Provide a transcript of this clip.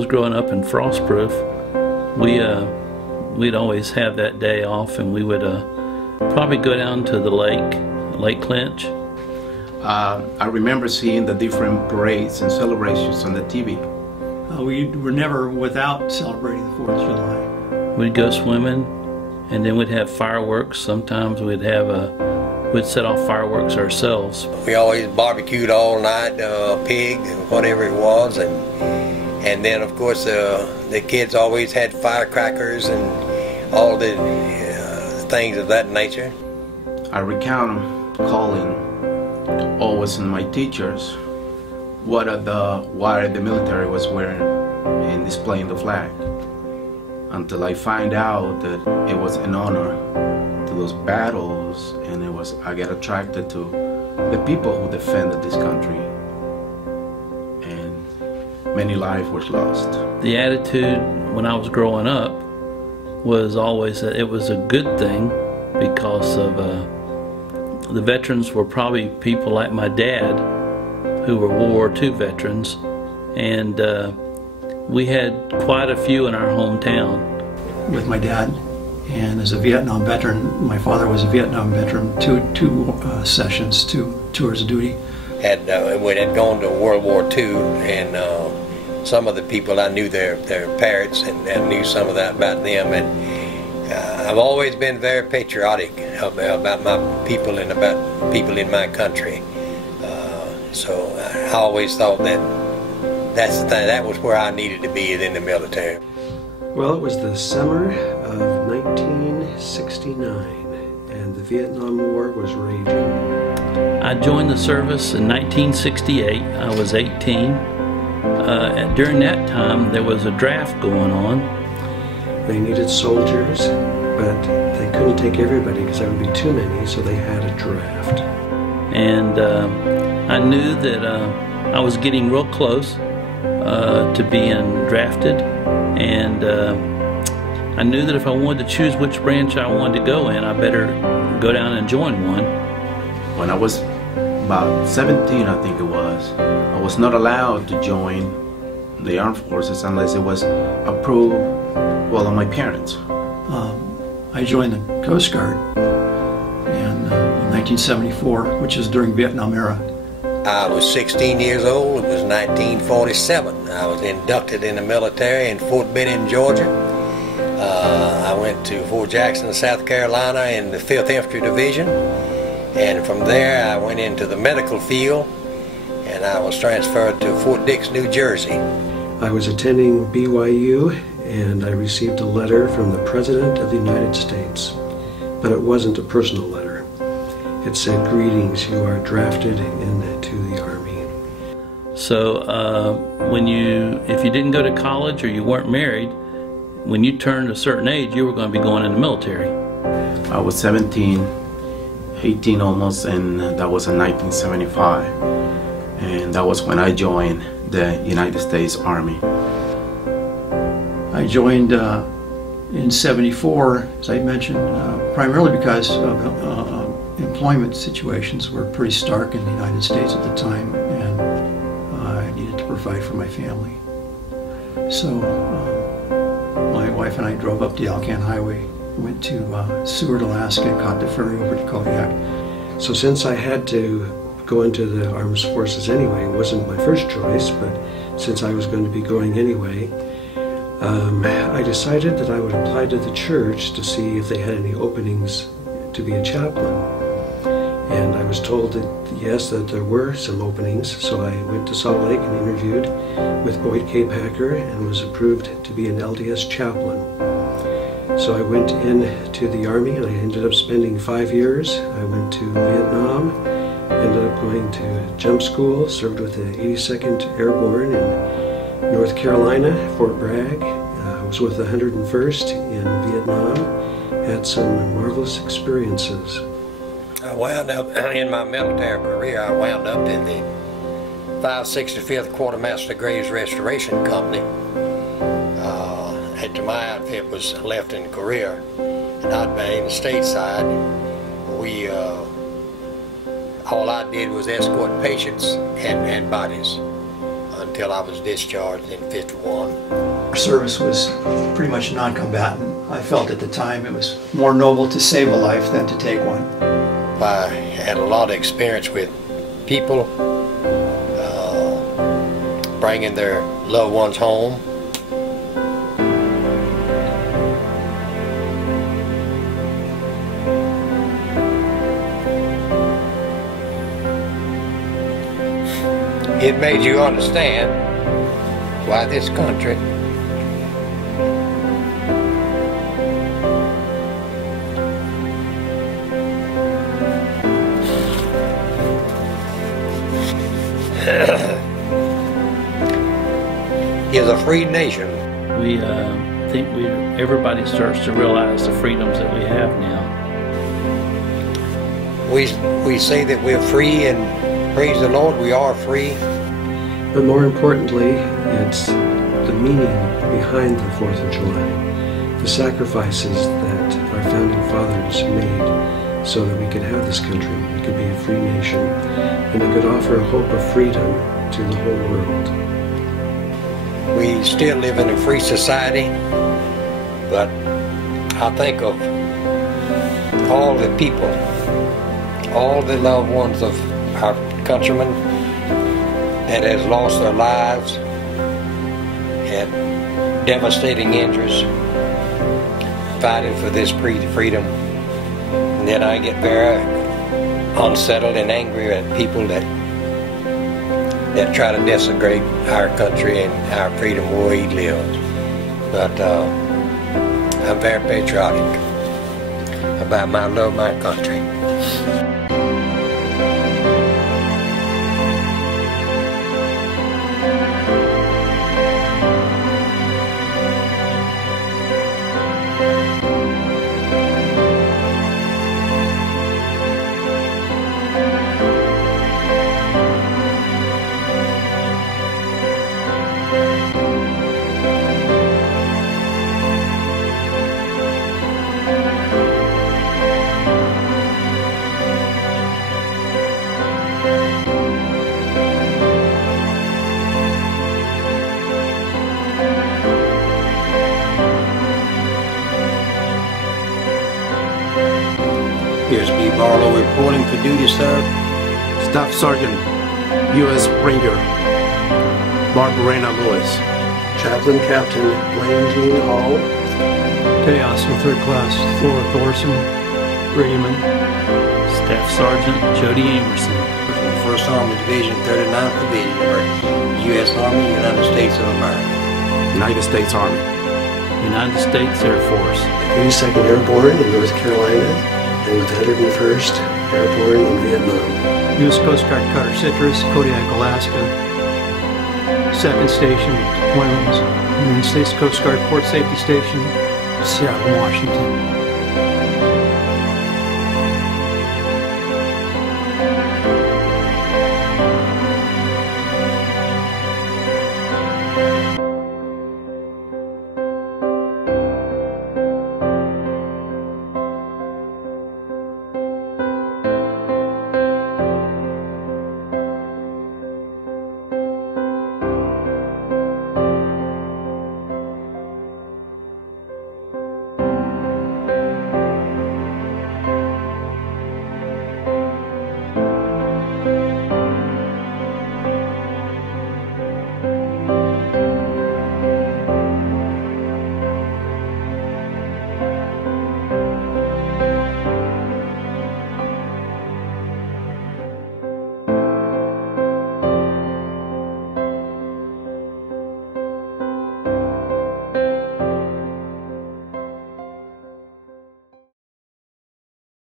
was growing up in Frostproof, we'd always have that day off, and we would probably go down to the Lake Clinch. I remember seeing the different parades and celebrations on the TV. We were never without celebrating the 4th of July. We'd go swimming, and then we'd have fireworks. Sometimes we'd set off fireworks ourselves. We always barbecued all night, pig, whatever it was, and then of course the kids always had firecrackers and all the things of that nature. I recount calling always in my teachers why the military was wearing and displaying the flag, until I find out that it was in honor to those battles, and I get attracted to the people who defended this country, and many lives were lost. The attitude when I was growing up was always that it was a good thing, because of the veterans were probably people like my dad, who were World War II veterans, and we had quite a few in our hometown. With my dad, and as a Vietnam veteran, my father was a Vietnam veteran, two sessions, 2 tours of duty. We had gone to World War II, and some of the people, I knew their parents, and knew some of that about them, and I've always been very patriotic about my people and about people in my country. So I always thought that was where I needed to be, in the military. Well, it was the summer of 1969, and the Vietnam War was raging. I joined the service in 1968. I was 18. During that time, there was a draft going on. They needed soldiers, but they couldn't take everybody because there would be too many, so they had a draft. And I knew that I was getting real close to being drafted, and I knew that if I wanted to choose which branch I wanted to go in, I better go down and join one. When I was about 17, I think it was, I was not allowed to join the armed forces unless it was approved, well, of my parents. I joined the Coast Guard in 1974, which is during Vietnam era. I was 16 years old. It was 1947. I was inducted in the military in Fort Benning, Georgia. I went to Fort Jackson, South Carolina in the 5th Infantry Division, and from there I went into the medical field, and I was transferred to Fort Dix, New Jersey. I was attending BYU, and I received a letter from the President of the United States, but it wasn't a personal letter. It said, "Greetings, you are drafted into the Army." So if you didn't go to college or you weren't married, when you turned a certain age, you were going to be going in the military. I was 17, 18 almost, and that was in 1975. And that was when I joined the United States Army. I joined in '74, as I mentioned, primarily because of employment situations were pretty stark in the United States at the time, and I needed to provide for my family. So my wife and I drove up the Alcan Highway, went to Seward, Alaska, caught the ferry over to Kodiak. So since I had to go into the armed forces anyway, it wasn't my first choice, but since I was going to be going anyway, I decided that I would apply to the church to see if they had any openings to be a chaplain. And I was told that yes, that there were some openings, so I went to Salt Lake and interviewed with Boyd K. Packer and was approved to be an LDS chaplain. So I went into the Army, and I ended up spending 5 years. I went to Vietnam, ended up going to jump school, served with the 82nd Airborne in North Carolina, Fort Bragg. I was with the 101st in Vietnam, had some marvelous experiences. I wound up in my military career. I wound up in the 565th Quartermaster Graves Restoration Company. After my outfit was left in Korea, and I'd been in the stateside, all I did was escort patients and bodies until until I was discharged in 51. Our service was pretty much non-combatant. I felt at the time it was more noble to save a life than to take one. I had a lot of experience with people bringing their loved ones home. It made you understand why this country is a free nation. We think everybody starts to realize the freedoms that we have now. We say that we're free, and praise the Lord, we are free. But more importantly, it's the meaning behind the 4th of July, the sacrifices that our founding fathers made so that we could have this country, we could be a free nation, and it could offer a hope of freedom to the whole world. We still live in a free society, but I think of all the people, all the loved ones of our countrymen that has lost their lives, had devastating injuries, fighting for this freedom. And then I get very unsettled and angry at people that try to desecrate our country and our freedom where we live. But I'm very patriotic about my love of my country. Here's B. Barlow reporting for duty, sir. Staff Sergeant, U.S. Ranger, Barbarena Lewis. Chaplain Captain Blaine Jean Hall. Petty Officer 3rd Class Thor Thorson, Radioman. Staff Sergeant Jody Amerson. From 1st Army Division, 39th Division, U.S. Army, United States of America. United States Army. United States Air Force. 82nd Airborne in North Carolina, and with 101st Airborne in Vietnam. U.S. Coast Guard Cutter Citrus, Kodiak, Alaska. 2nd Station, deployments. United States Coast Guard Port Safety Station, Seattle, Washington.